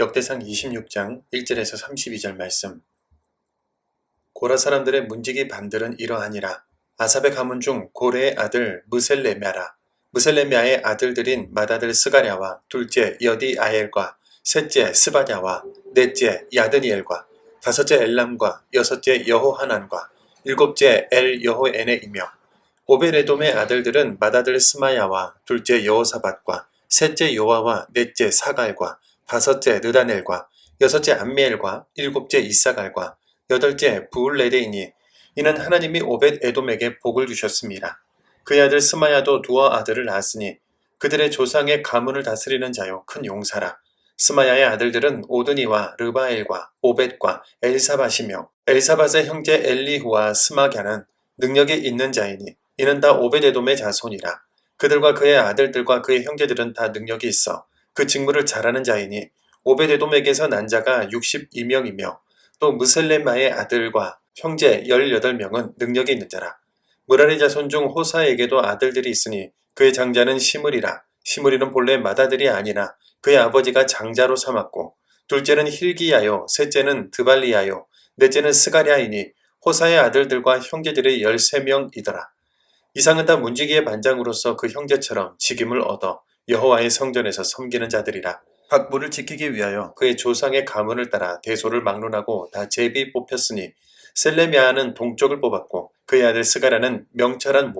역대상 26장 1절에서 32절 말씀. 고라 사람들의 문지기 반들은 이러하니라. 아삽의 가문 중 고레의 아들 무셀레메라. 무셀레메아의 아들들인 맏아들 스가랴와 둘째 여디아엘과 셋째 스바랴와 넷째 야드니엘과 다섯째 엘람과 여섯째 여호하난과 일곱째 엘여호에네이며 오벨에돔의 아들들은 맏아들 스마야와 둘째 여호사밧과 셋째 요아와 넷째 사갈과 다섯째 느다넬과 여섯째 암미엘과 일곱째 이사갈과 여덟째 부울레데이니. 이는 하나님이 오벳 에돔에게 복을 주셨습니다. 그의 아들 스마야도 두어 아들을 낳았으니 그들의 조상의 가문을 다스리는 자요 큰 용사라. 스마야의 아들들은 오드니와 르바엘과 오벳과 엘사밧이며 엘사밧의 형제 엘리후와 스마갸는 능력이 있는 자이니 이는 다 오벳 에돔의 자손이라. 그들과 그의 아들들과 그의 형제들은 다 능력이 있어 그 직무를 잘하는 자이니 오벳 에돔에게서 난 자가 62명이며 또 무셀레마의 아들과 형제 18명은 능력이 있는 자라. 무라리 자손 중 호사에게도 아들들이 있으니 그의 장자는 시므리라. 시므리는 본래 맏아들이 아니라 그의 아버지가 장자로 삼았고 둘째는 힐기야요 셋째는 드발리야요 넷째는 스가랴이니 호사의 아들들과 형제들이 13명이더라. 이상은 다 문지기의 반장으로서 그 형제처럼 직임을 얻어 여호와의 성전에서 섬기는 자들이라. 박부를 지키기 위하여 그의 조상의 가문을 따라 대소를 막론하고 다 제비 뽑혔으니 셀레미아는 동쪽을 뽑았고 그의 아들 스가랴는 명철한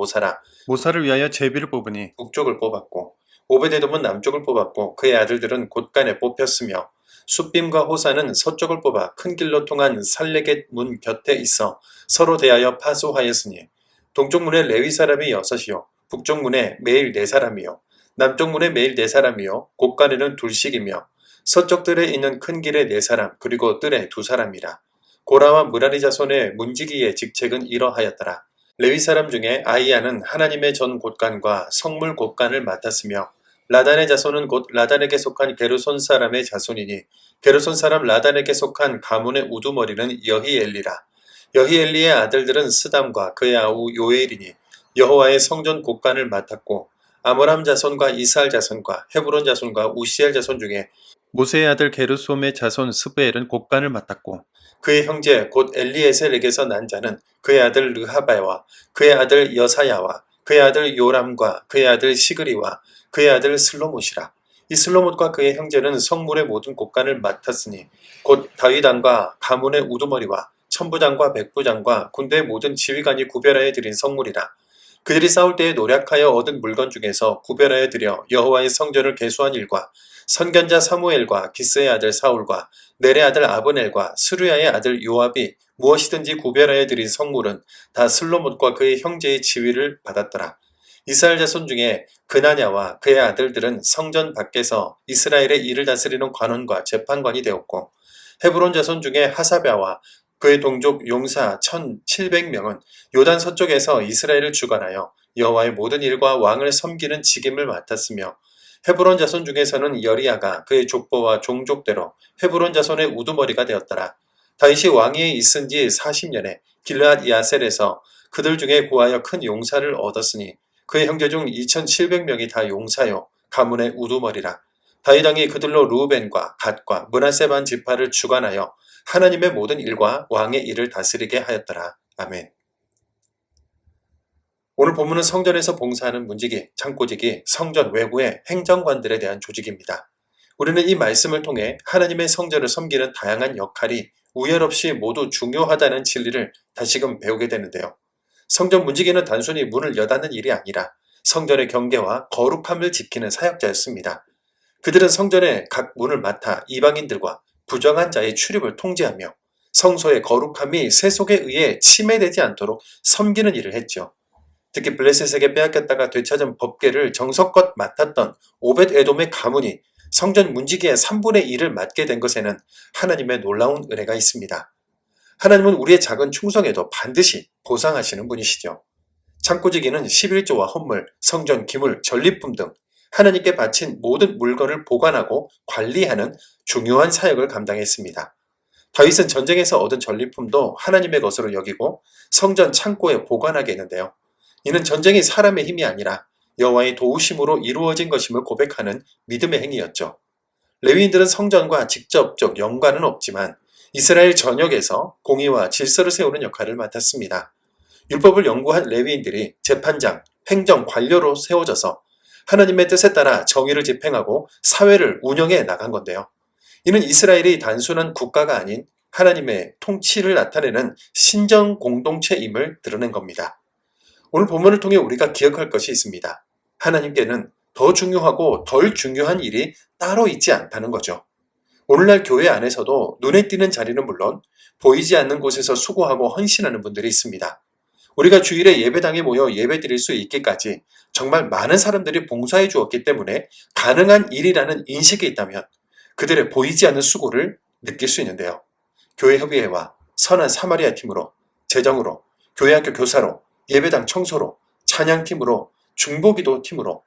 모사를 위하여 제비를 뽑으니 북쪽을 뽑았고 오베데돔은 남쪽을 뽑았고 그의 아들들은 곳간에 뽑혔으며 숫빔과 호사는 서쪽을 뽑아 큰 길로 통한 살레겟 문 곁에 있어 서로 대하여 파수하였으니 동쪽 문에 레위 사람이 6이요 북쪽 문에 매일 4사람이요 남쪽 문에 매일 4사람이요 곳간에는 둘씩이며 서쪽들에 있는 큰 길에 4사람 그리고 뜰에 2사람이라. 고라와 무라리 자손의 문지기의 직책은 이러하였더라. 레위 사람 중에 아이야는 하나님의 전 곳간과 성물 곳간을 맡았으며 라단의 자손은 곧 라단에게 속한 게르손 사람의 자손이니 게르손 사람 라단에게 속한 가문의 우두머리는 여히엘리라. 여히엘리의 아들들은 스담과 그의 아우 요엘이니 여호와의 성전 곳간을 맡았고 아므람 자손과 이스할 자손과 헤브론 자손과 우시엘 자손 중에 모세의 아들 게르솜의 자손 스브엘은 곳간을 맡았고 그의 형제 곧 엘리에셀에게서 난 자는 그의 아들 르하바와 그의 아들 여사야와 그의 아들 요람과 그의 아들 시그리와 그의 아들 슬로못이라. 이 슬로못과 그의 형제는 성물의 모든 곳간을 맡았으니 곧 다윗왕과 가문의 우두머리와 천부장과 백부장과 군대의 모든 지휘관이 구별하여 드린 성물이라. 그들이 싸울 때에 노력하여 얻은 물건 중에서 구별하여 드려 여호와의 성전을 개수한 일과 선견자 사무엘과 기스의 아들 사울과 넬의 아들 아브넬과 스루야의 아들 요압이 무엇이든지 구별하여 드린 성물은 다 슬로못과 그의 형제의 지위를 받았더라. 이스라엘 자손 중에 그나냐와 그의 아들들은 성전 밖에서 이스라엘의 일을 다스리는 관원과 재판관이 되었고 헤브론 자손 중에 하사랴와 그의 동족 용사 1700명은 요단 서쪽에서 이스라엘을 주관하여 여호와의 모든 일과 왕을 섬기는 직임을 맡았으며 헤브론 자손 중에서는 여리야가 그의 족보와 종족대로 헤브론 자손의 우두머리가 되었더라. 다윗이 왕위에 있은 지 40년에 길르앗 야셀에서 그들 중에 구하여 큰 용사를 얻었으니 그의 형제 중 2700명이 다 용사요 가문의 우두머리라. 다윗 왕이 그들로 르우벤과 갓과 므낫세 반 지파를 주관하여 하나님의 모든 일과 왕의 일을 다스리게 하였더라. 아멘. 오늘 본문은 성전에서 봉사하는 문지기, 창고지기, 성전 외부의 행정관들에 대한 조직입니다. 우리는 이 말씀을 통해 하나님의 성전을 섬기는 다양한 역할이 우열 없이 모두 중요하다는 진리를 다시금 배우게 되는데요. 성전 문지기는 단순히 문을 여닫는 일이 아니라 성전의 경계와 거룩함을 지키는 사역자였습니다. 그들은 성전의 각 문을 맡아 이방인들과 부정한 자의 출입을 통제하며 성소의 거룩함이 세속에 의해 침해되지 않도록 섬기는 일을 했죠. 특히 블레셋에게 빼앗겼다가 되찾은 법궤를 정성껏 맡았던 오벳 에돔의 가문이 성전 문지기의 3분의 1을 맡게 된 것에는 하나님의 놀라운 은혜가 있습니다. 하나님은 우리의 작은 충성에도 반드시 보상하시는 분이시죠. 창고지기는 11조와 헌물, 성전 기물, 전리품 등 하나님께 바친 모든 물건을 보관하고 관리하는 중요한 사역을 감당했습니다. 다윗은 전쟁에서 얻은 전리품도 하나님의 것으로 여기고 성전 창고에 보관하게 했는데요. 이는 전쟁이 사람의 힘이 아니라 여호와의 도우심으로 이루어진 것임을 고백하는 믿음의 행위였죠. 레위인들은 성전과 직접적 연관은 없지만 이스라엘 전역에서 공의와 질서를 세우는 역할을 맡았습니다. 율법을 연구한 레위인들이 재판장, 행정 관료로 세워져서 하나님의 뜻에 따라 정의를 집행하고 사회를 운영해 나간 건데요. 이는 이스라엘이 단순한 국가가 아닌 하나님의 통치를 나타내는 신정 공동체임을 드러낸 겁니다. 오늘 본문을 통해 우리가 기억할 것이 있습니다. 하나님께는 더 중요하고 덜 중요한 일이 따로 있지 않다는 거죠. 오늘날 교회 안에서도 눈에 띄는 자리는 물론 보이지 않는 곳에서 수고하고 헌신하는 분들이 있습니다. 우리가 주일에 예배당에 모여 예배드릴 수 있기까지 정말 많은 사람들이 봉사해 주었기 때문에 가능한 일이라는 인식이 있다면 그들의 보이지 않는 수고를 느낄 수 있는데요. 교회 협의회와 선한 사마리아 팀으로, 재정으로, 교회학교 교사로, 예배당 청소로, 찬양팀으로, 중보기도 팀으로,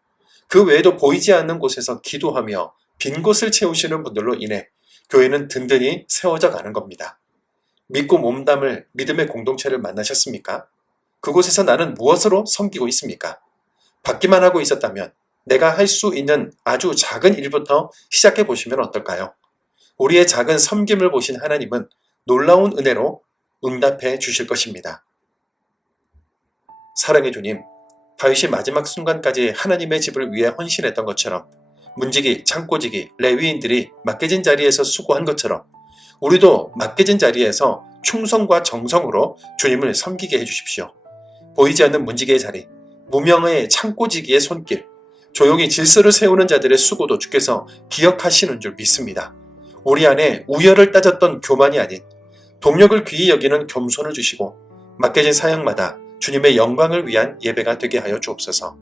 그 외에도 보이지 않는 곳에서 기도하며 빈 곳을 채우시는 분들로 인해 교회는 든든히 세워져 가는 겁니다. 믿고 몸담을 믿음의 공동체를 만나셨습니까? 그곳에서 나는 무엇으로 섬기고 있습니까? 받기만 하고 있었다면 내가 할 수 있는 아주 작은 일부터 시작해 보시면 어떨까요? 우리의 작은 섬김을 보신 하나님은 놀라운 은혜로 응답해 주실 것입니다. 사랑의 주님, 다윗이 마지막 순간까지 하나님의 집을 위해 헌신했던 것처럼 문지기, 창고지기, 레위인들이 맡겨진 자리에서 수고한 것처럼 우리도 맡겨진 자리에서 충성과 정성으로 주님을 섬기게 해주십시오. 보이지 않는 문지기의 자리, 무명의 창고지기의 손길, 조용히 질서를 세우는 자들의 수고도 주께서 기억하시는 줄 믿습니다. 우리 안에 우열을 따졌던 교만이 아닌 동력을 귀히 여기는 겸손을 주시고 맡겨진 사역마다 주님의 영광을 위한 예배가 되게 하여 주옵소서.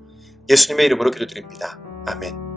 예수님의 이름으로 기도드립니다. 아멘.